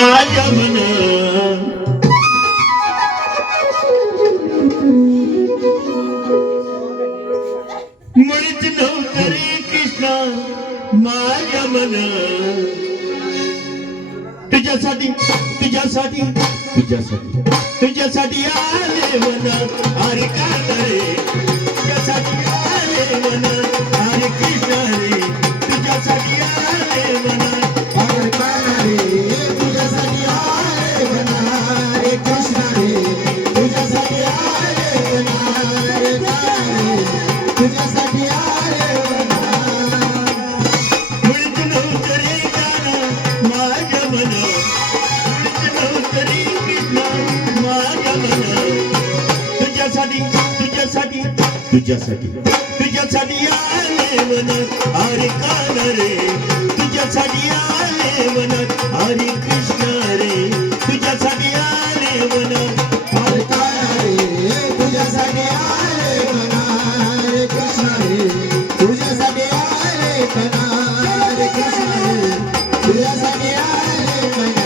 आगमन मुळीच नव्हतं रे कृष्णा माझ्या मन तुझ्यासाठी तुझ्यासाठी तुझ्यासाठी तुझ्यासाठी आले मन अरे का रे तुझ्यासाठी आले मन अरे कृष्ण रे तुझ्यासाठी आले मन अरे का रे तुझ्यासाठी आले मन अरे कृष्ण रे तुझ्यासाठी आले मन अरे का रे तुझ्यासाठी आले मन मुळीच नव्हतं रे गाणं माझ्या मन तुझ्यासाठी तुझ्यासाठी तुझ्यासाठी आले मन अरे कान रे तुझ्यासाठी आले मन अरे कृष्ण रे तुझ्यासाठी आले मन अरे कान रे तुझ्यासाठी आले मन अरे कृष्ण रे तुझ्यासाठी आले मन अरे कृष्ण रे तुझ्यासाठी आले मन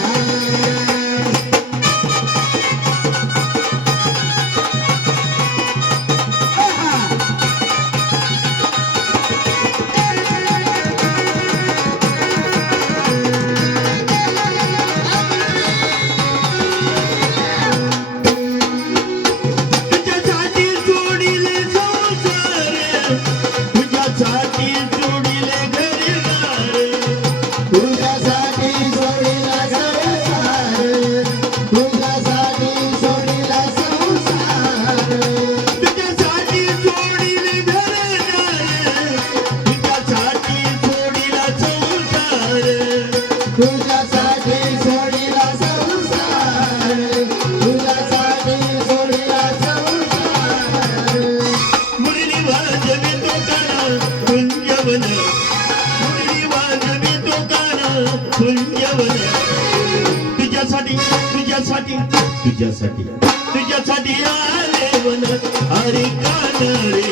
तुझ्यासाठी तुझ्यासाठी तुझ्यासाठी तुझ्यासाठी आले मन हरे कान रे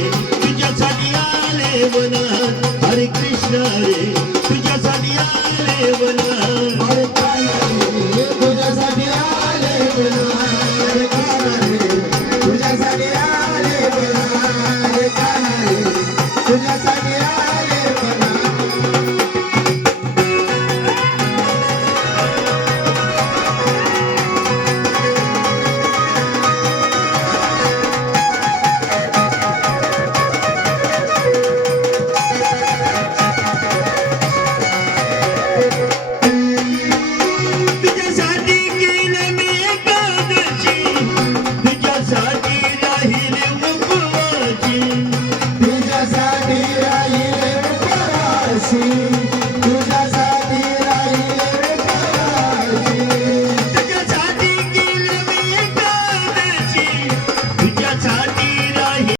तुझ्यासाठी आले मन हरे कृष्ण रे तुझ्यासाठी आले मन हरे कान रे तुझ्यासाठी आले मन हरे कान रे तुझ्यासाठी आले मन हरे कान रे तुझ्यासाठी आले मन see